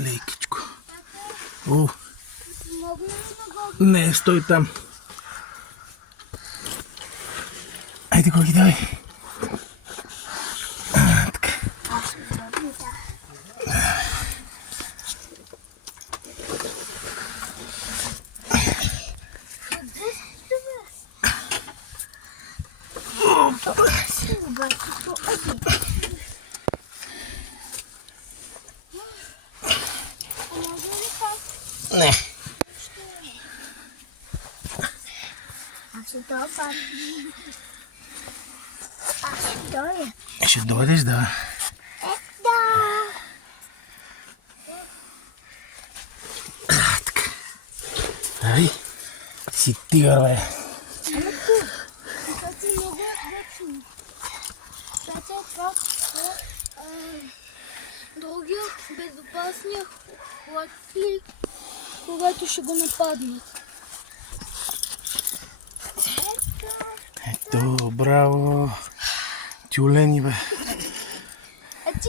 Лекичко. О, не, стой там. Айде, Гоги, давай. Така. Не. Ще дойдеш, да. Така. Ай, си тигър, бе. Другия безопасния хлад ли, когато ще го нападнат. Ето, браво. Тюлени, бе. Ти